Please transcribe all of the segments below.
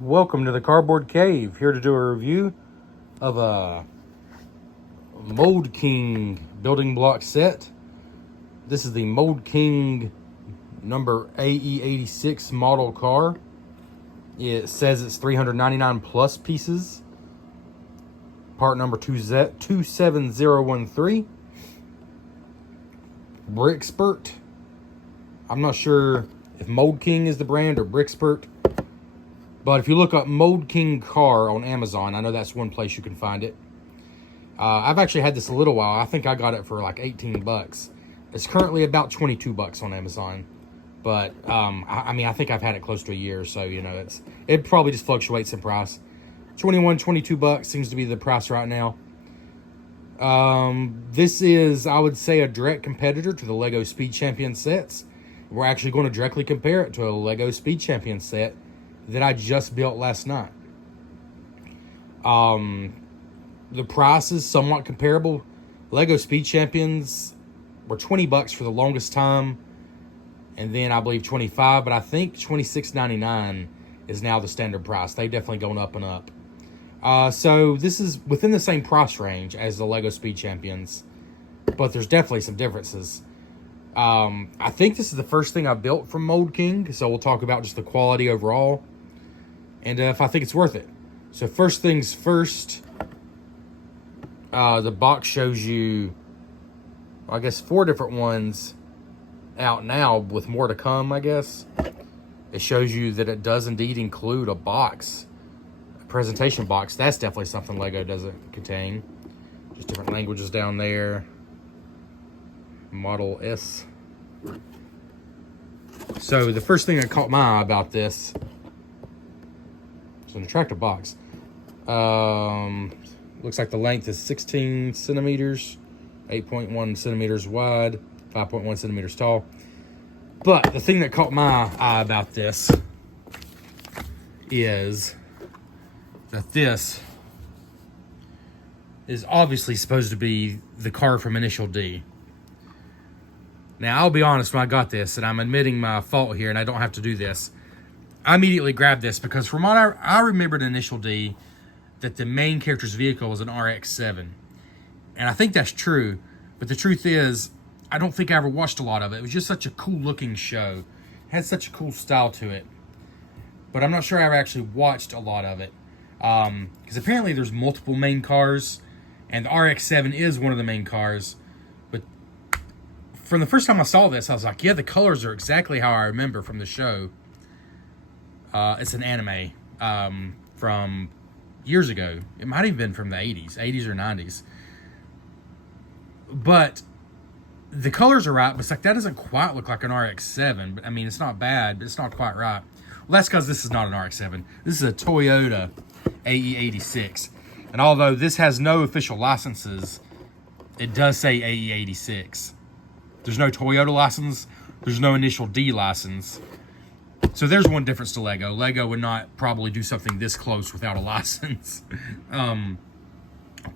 Welcome to the Cardboard Cave. Here to do a review of a Mould King building block set. This is the Mould King number AE86 model car. It says it's 399 plus pieces. Part number 27013. Brickspert. I'm not sure if Mould King is the brand or Brickspert. But if you look up Mould King car on Amazon, I know that's one place you can find it. I've actually had this a little while. I think I got it for like 18 bucks. It's currently about 22 bucks on Amazon. But, I mean, I think I've had it close to a year. So, you know, it probably just fluctuates in price. 21, 22 bucks seems to be the price right now. This is, I would say, a direct competitor to the Lego Speed Champion sets. We're actually going to directly compare it to a Lego Speed Champion set that I just built last night. The price is somewhat comparable. Lego Speed Champions were 20 bucks for the longest time, and then I believe 25, but I think $26.99 is now the standard price. They've definitely gone up and up. So this is within the same price range as the Lego Speed Champions, but there's definitely some differences. I think this is the first thing I built from Mould King, so we'll talk about just the quality overall and if I think it's worth it. So first things first, the box shows you, I guess, 4 different ones out now with more to come, I guess. It shows you that it does indeed include a box, a presentation box. That's definitely something Lego doesn't contain. Just different languages down there. Model S. So the first thing that caught my eye about this, it's an attractive box. Looks like the length is 16 centimeters, 8.1 centimeters wide, 5.1 centimeters tall. But the thing that caught my eye about this is that this is obviously supposed to be the car from Initial D. Now, I'll be honest, when I got this, and I'm admitting my fault here, and I don't have to do this, I immediately grabbed this because from what I remembered in Initial D, that the main character's vehicle was an RX-7. And I think that's true, but the truth is, I don't think I ever watched a lot of it. It was just such a cool-looking show. It had such a cool style to it. But I'm not sure I ever actually watched a lot of it. Because apparently there's multiple main cars, and the RX-7 is one of the main cars. From the first time I saw this, I was like, yeah, the colors are exactly how I remember from the show. It's an anime from years ago. It might have been from the 80s or 90s. But the colors are right, but it's like, that doesn't quite look like an RX-7. But I mean, it's not bad, but it's not quite right. Well, that's because this is not an RX-7. This is a Toyota AE86. And although this has no official licenses, it does say AE86. There's no Toyota license. There's no Initial D license. So there's one difference to Lego. Lego would not probably do something this close without a license.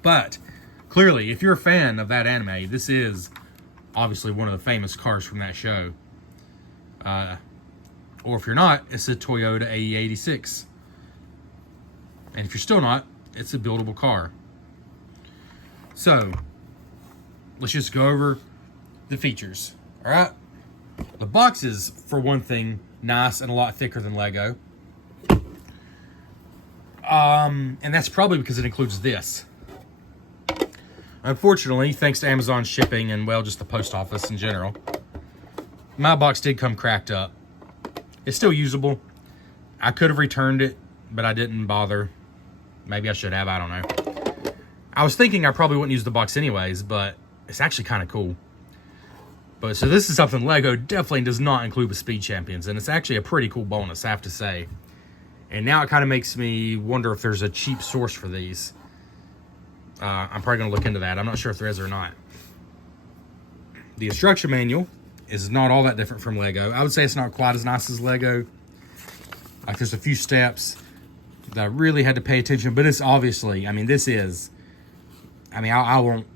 But clearly, if you're a fan of that anime, this is obviously one of the famous cars from that show. Or if you're not, it's a Toyota AE86. And if you're still not, it's a buildable car. So let's just go over the features. All right. The box is, for one thing, nice and a lot thicker than Lego. And that's probably because it includes this. Unfortunately, thanks to Amazon shipping and, well, just the post office in general, my box did come cracked up. It's still usable. I could have returned it, but I didn't bother. Maybe I should have, I don't know. I was thinking I probably wouldn't use the box anyways, but it's actually kind of cool. But so this is something Lego definitely does not include with Speed Champions, and it's actually a pretty cool bonus, I have to say. And now it kind of makes me wonder if there's a cheap source for these. I'm probably going to look into that. I'm not sure if there is or not. The instruction manual is not all that different from Lego. I would say it's not quite as nice as Lego. Like, there's a few steps that I really had to pay attention, but it's obviously, I mean, this is, I mean, I won't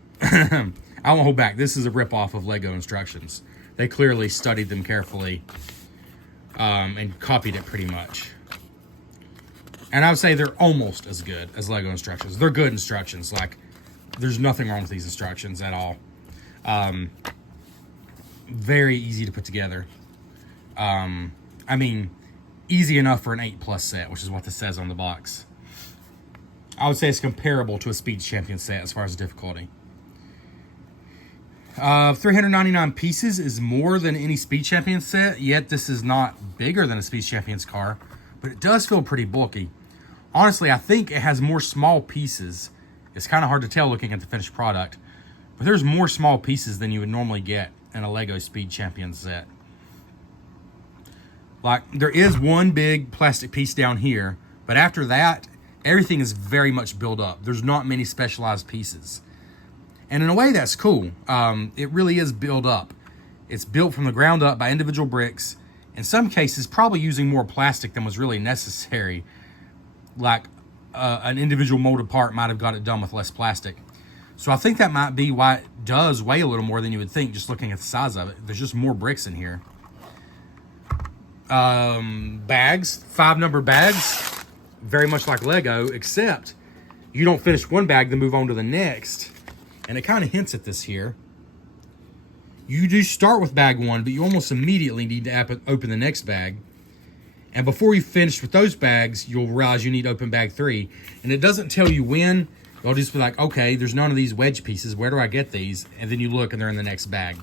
I won't hold back. This is a ripoff of Lego instructions. They clearly studied them carefully and copied it pretty much. And I would say they're almost as good as Lego instructions. They're good instructions. Like, there's nothing wrong with these instructions at all. Very easy to put together. I mean, easy enough for an 8+ set, which is what this says on the box. I would say it's comparable to a Speed Champion set as far as difficulty. 399 pieces is more than any Speed Champion set, yet this is not bigger than a Speed Champion's car, but it does feel pretty bulky. Honestly, I think it has more small pieces. It's kind of hard to tell looking at the finished product, but there's more small pieces than you would normally get in a Lego Speed Champion set. Like, there is one big plastic piece down here, but after that, everything is very much built up. There's not many specialized pieces. And in a way, that's cool. It really is built up. It's built from the ground up by individual bricks. In some cases, probably using more plastic than was really necessary. Like, an individual molded part might have got it done with less plastic. So I think that might be why it does weigh a little more than you would think, just looking at the size of it. There's just more bricks in here. Bags, 5-number bags, very much like Lego, except you don't finish one bag, then move on to the next. And it kind of hints at this here. You do start with bag 1, but you almost immediately need to open the next bag. And before you finish with those bags, you'll realize you need to open bag 3. And it doesn't tell you when. You'll just be like, okay, there's none of these wedge pieces. Where do I get these? And then you look and they're in the next bag.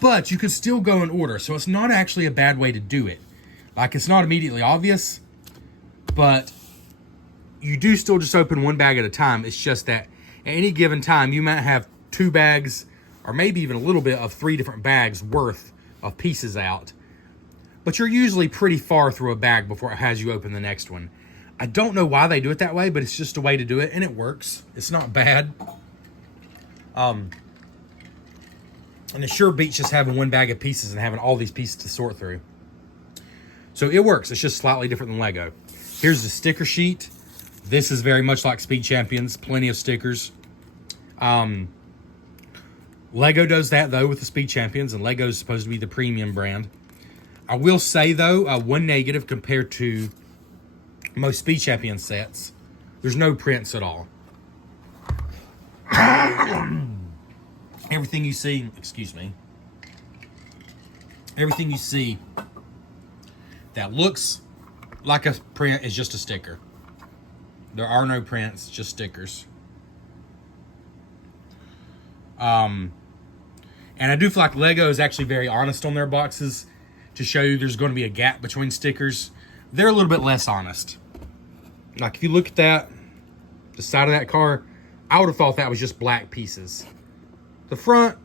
But you could still go in order. So it's not actually a bad way to do it. Like, it's not immediately obvious, but you do still just open one bag at a time. It's just that at any given time, you might have 2 bags or maybe even a little bit of 3 different bags worth of pieces out. But you're usually pretty far through a bag before it has you open the next one. I don't know why they do it that way, but it's just a way to do it, and it works. It's not bad. And it sure beats just having one bag of pieces and having all these pieces to sort through. So it works. It's just slightly different than Lego. Here's the sticker sheet. This is very much like Speed Champions. Plenty of stickers. Lego does that, though, with the Speed Champions, and Lego's supposed to be the premium brand. I will say, though, one negative compared to most Speed Champion sets, there's no prints at all. Everything you see, everything you see that looks like a print is just a sticker. There are no prints, just stickers. And I do feel like Lego is actually very honest on their boxes to show you there's going to be a gap between stickers. They're a little bit less honest. Like, if you look at that, the side of that car, I would have thought that was just black pieces. The front,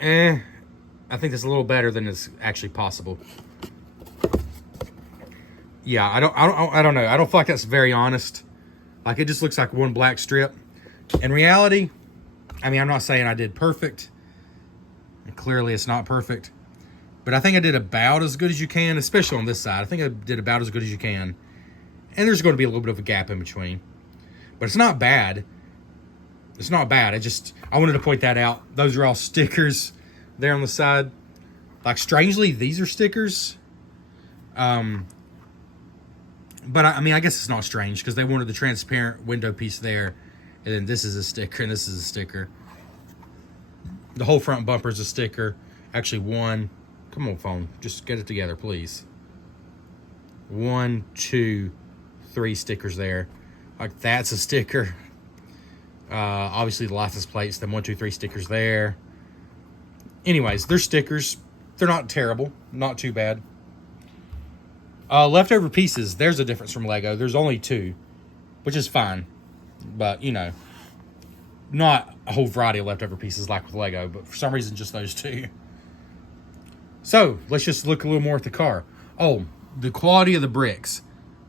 I think that's a little better than is actually possible. Yeah, I don't know. I don't feel like that's very honest. Like, it just looks like one black strip. In reality, I mean, I'm not saying I did perfect. And clearly it's not perfect. But I think I did about as good as you can, especially on this side. I think I did about as good as you can. And there's going to be a little bit of a gap in between. But it's not bad. It's not bad. I wanted to point that out. Those are all stickers there on the side. Like, strangely, these are stickers. But I mean, I guess it's not strange because they wanted the transparent window piece there. And then this is a sticker and this is a sticker. The whole front bumper is a sticker. Actually, one. Come on, phone. Just get it together, please. 1, 2, 3 stickers there. Like, that's a sticker. Obviously, the license plates. Then 1, 2, 3 stickers there. Anyways, they're stickers. They're not terrible. Not too bad. Leftover pieces. There's a difference from Lego. There's only 2, which is fine. But, you know, not a whole variety of leftover pieces like with Lego, but for some reason, just those 2. So, let's just look a little more at the car. Oh, the quality of the bricks.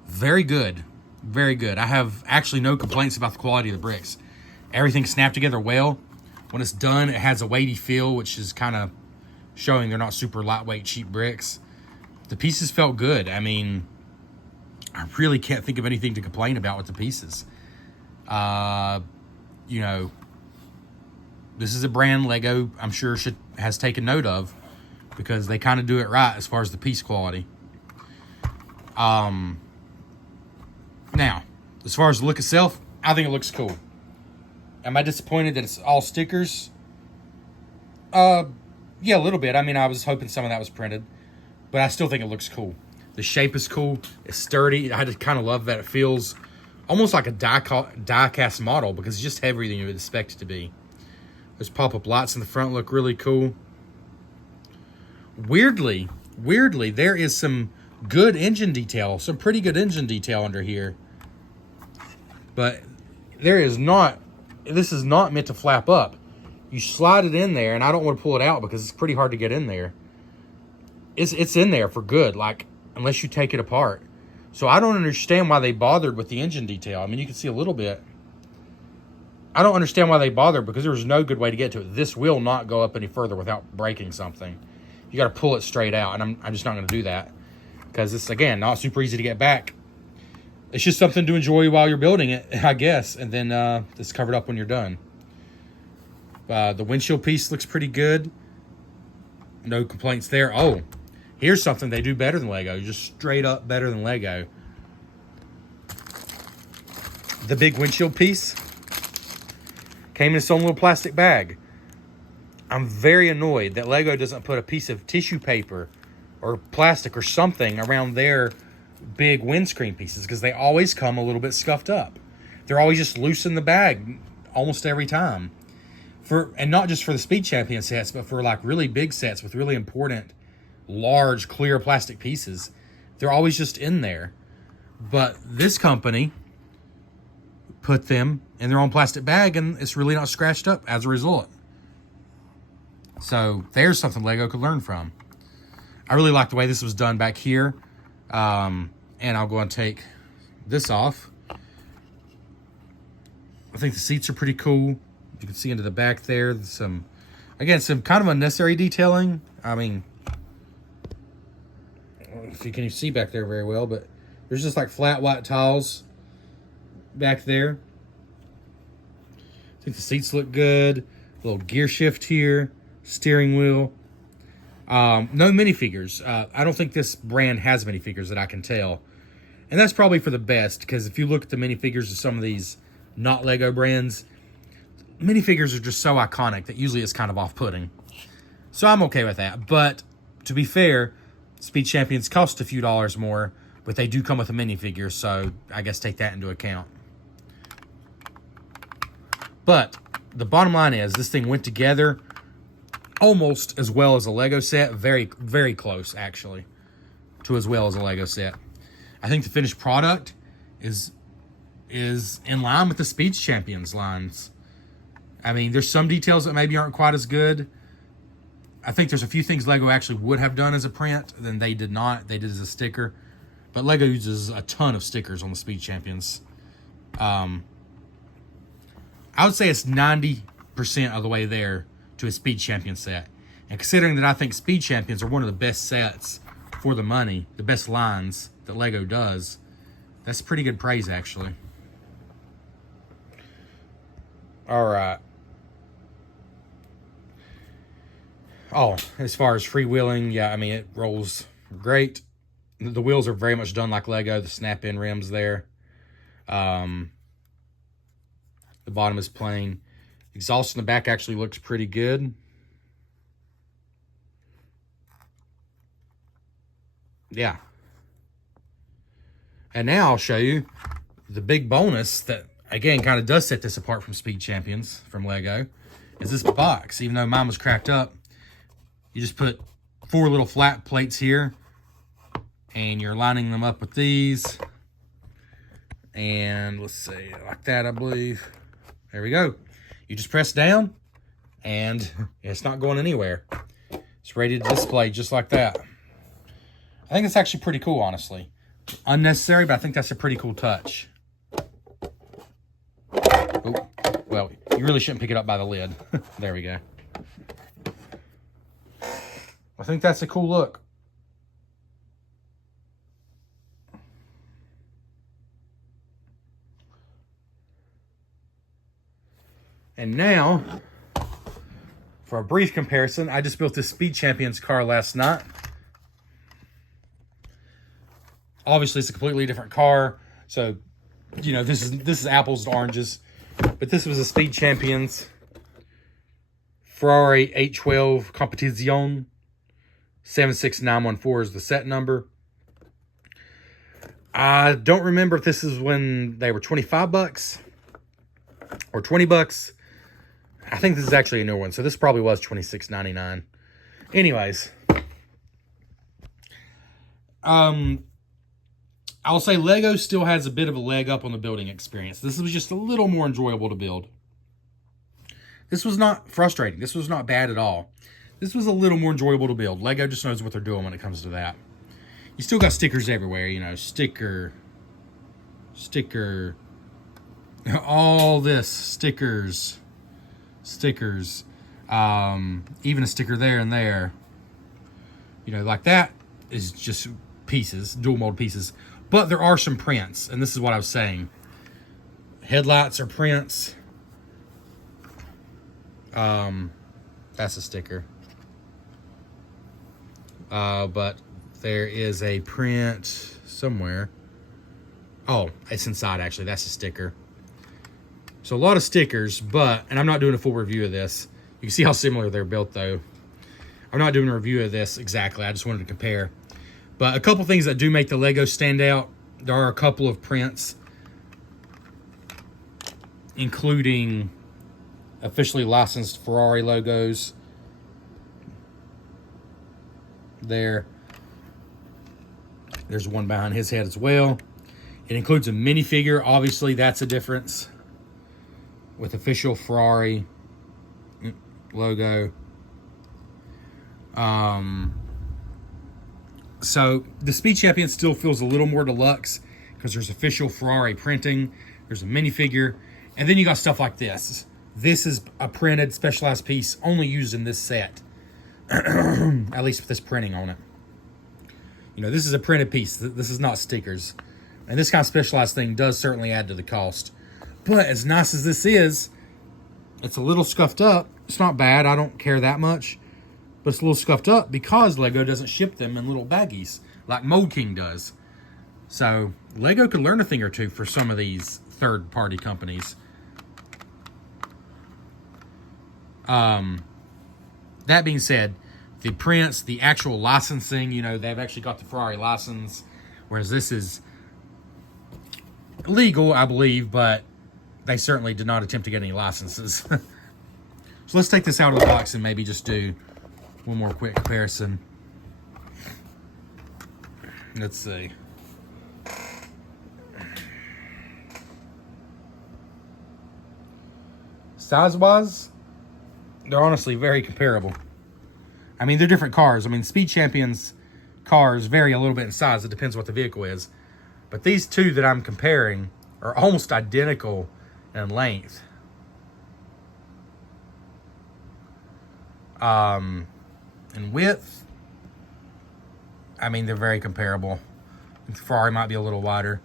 Very good. Very good. I have actually no complaints about the quality of the bricks. Everything snapped together well. When it's done, it has a weighty feel, which is kind of showing they're not super lightweight, cheap bricks. The pieces felt good. I mean, I really can't think of anything to complain about with the pieces. You know, this is a brand Lego, I'm sure, has taken note of because they kind of do it right as far as the piece quality. Now, as far as the look itself, I think it looks cool. Am I disappointed that it's all stickers? Yeah, a little bit. I mean, I was hoping some of that was printed, but I still think it looks cool. The shape is cool. It's sturdy. I just kind of love that it feels almost like a die-cast model because it's just heavier than you would expect it to be. Those pop-up lights in the front look really cool. Weirdly, there is some good engine detail, some pretty good engine detail under here. But there is not, this is not meant to flap up. You slide it in there, and I don't want to pull it out because it's pretty hard to get in there. It's in there for good, like, unless you take it apart. So I don't understand why they bothered with the engine detail. I mean, you can see a little bit. I don't understand why they bothered because there was no good way to get to it. This will not go up any further without breaking something. You got to pull it straight out, and I'm just not going to do that because it's, again, not super easy to get back. It's just something to enjoy while you're building it, I guess, and then it's covered up when you're done. The windshield piece looks pretty good. No complaints there. Oh, here's something they do better than Lego. Just straight up better than Lego. The big windshield piece came in its own little plastic bag. I'm very annoyed that Lego doesn't put a piece of tissue paper or plastic or something around their big windscreen pieces because they always come a little bit scuffed up. They're always just loose in the bag almost every time. And not just for the Speed Champion sets, but for like really big sets with really important, large, clear plastic pieces. They're always just in there. But this company put them in their own plastic bag, and it's really not scratched up as a result. So there's something Lego could learn from. I really like the way this was done back here. And I'll go and take this off. I think the seats are pretty cool. You can see into the back there. There's some kind of unnecessary detailing. I mean, I don't know if you can see back there very well, but there's just like flat white tiles back there. I think the seats look good. A little gear shift here. Steering wheel. No minifigures. I don't think this brand has minifigures that I can tell. And that's probably for the best, because if you look at the minifigures of some of these not Lego brands, minifigures are just so iconic that usually it's kind of off-putting. So I'm okay with that. But to be fair, Speed Champions cost a few dollars more, but they do come with a minifigure, so I guess take that into account. But the bottom line is this thing went together almost as well as a Lego set. Very, very close, actually, to as well as a Lego set. I think the finished product is in line with the Speed Champions lines. I mean, there's some details that maybe aren't quite as good. I think there's a few things Lego actually would have done as a print than they did not. They did as a sticker. But Lego uses a ton of stickers on the Speed Champions. I would say it's 90% of the way there to a Speed Champion set. And considering that I think Speed Champions are one of the best sets for the money, the best lines that Lego does, that's pretty good praise, actually. All right. Oh, as far as freewheeling, yeah, I mean, it rolls great. The wheels are very much done like Lego. The snap-in rims there. The bottom is plain. Exhaust in the back actually looks pretty good. Yeah. And now I'll show you the big bonus that, again, kind of does set this apart from Speed Champions, from Lego, is this box. Even though mine was cracked up, you just put 4 little flat plates here, and you're lining them up with these. And let's see, like that, I believe. There we go. You just press down, and it's not going anywhere. It's ready to display just like that. I think it's actually pretty cool, honestly. Unnecessary, but I think that's a pretty cool touch. Oh, well, you really shouldn't pick it up by the lid. There we go. I think that's a cool look. And now, for a brief comparison, I just built this Speed Champions car last night. Obviously, it's a completely different car, so you know, this is apples to oranges. But this was a Speed Champions Ferrari 812 Competizione. 76914 is the set number. I don't remember if this is when they were 25 bucks or 20 bucks. I think this is actually a new one, so this probably was $26.99. Anyways, I'll say Lego still has a bit of a leg up on the building experience. This was just a little more enjoyable to build. This was not frustrating. This was not bad at all. This was a little more enjoyable to build. Lego just knows what they're doing when it comes to that. You still got stickers everywhere, you know, sticker, all this, stickers, even a sticker there and there. You know, like that is just pieces, dual mold pieces. But there are some prints, and this is what I was saying. Headlights are prints. That's a sticker. But there is a print somewhere. Oh, it's inside actually. That's a sticker. So a lot of stickers, and I'm not doing a full review of this. You can see how similar they're built though. I'm not doing a review of this exactly. I just wanted to compare. But a couple things that do make the Lego stand out. There are a couple of prints, including officially licensed Ferrari logos. There's one behind his head as well. It includes a minifigure. Obviously, that's a difference with official Ferrari logo. So the Speed Champion still feels a little more deluxe because there's official Ferrari printing. There's a minifigure. And then you got stuff like this. This is a printed, specialized piece only used in this set. At least with this printing on it. You know, this is a printed piece. This is not stickers. And this kind of specialized thing does certainly add to the cost. But as nice as this is, it's a little scuffed up. It's not bad. I don't care that much. But it's a little scuffed up because Lego doesn't ship them in little baggies like Mould King does. So Lego could learn a thing or two for some of these third-party companies. That being said, the prints, the actual licensing, you know, they've actually got the Ferrari license, whereas this is legal, I believe, but they certainly did not attempt to get any licenses. So let's take this out of the box and maybe just do one more quick comparison. Let's see. Size-wise, they're honestly very comparable. I mean, they're different cars. I mean, Speed Champions cars vary a little bit in size. It depends what the vehicle is. But these two that I'm comparing are almost identical in length. In width, I mean, they're very comparable. The Ferrari might be a little wider.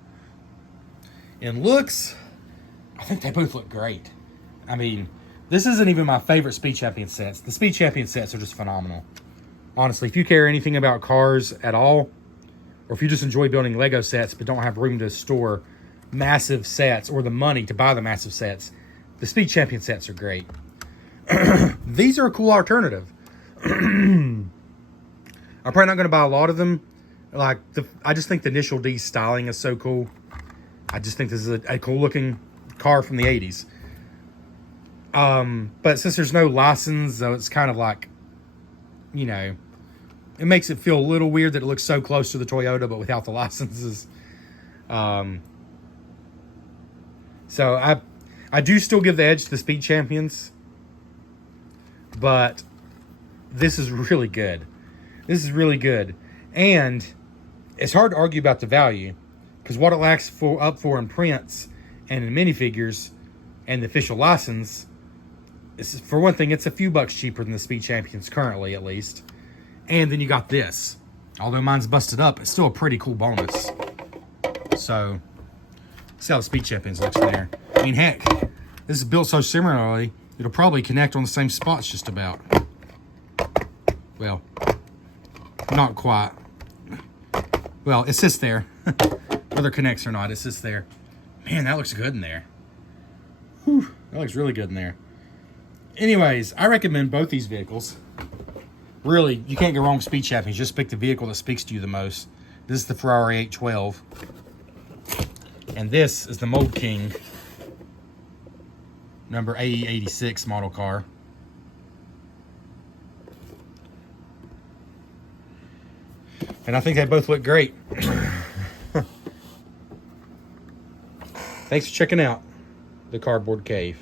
In looks, I think they both look great. I mean, this isn't even my favorite Speed Champion sets. The Speed Champion sets are just phenomenal. Honestly, if you care anything about cars at all, or if you just enjoy building Lego sets but don't have room to store massive sets or the money to buy the massive sets, the Speed Champion sets are great. These are a cool alternative. I'm probably not going to buy a lot of them. I just think the Initial D styling is so cool. I just think this is a cool looking car from the 80s. But since there's no license, so it's kind of like, you know, it makes it feel a little weird that it looks so close to the Toyota, but without the licenses. So I do still give the edge to the Speed Champions, but this is really good. This is really good. And it's hard to argue about the value because what it lacks up for in prints and in minifigures and the official license is, for one thing, it's a few bucks cheaper than the Speed Champions currently, at least. And then you got this. Although mine's busted up, it's still a pretty cool bonus. So, see how the Speed Champions looks there. I mean, heck, this is built so similarly, it'll probably connect on the same spots just about. Well, not quite. Well, it sits there. Whether it connects or not, it sits there. Man, that looks good in there. Whew, that looks really good in there. Anyways, I recommend both these vehicles. Really, you can't go wrong with speed champions. Just pick the vehicle that speaks to you the most. This is the Ferrari 812. And this is the Mould King number AE86 model car. And I think they both look great. Thanks for checking out the Cardboard Cave.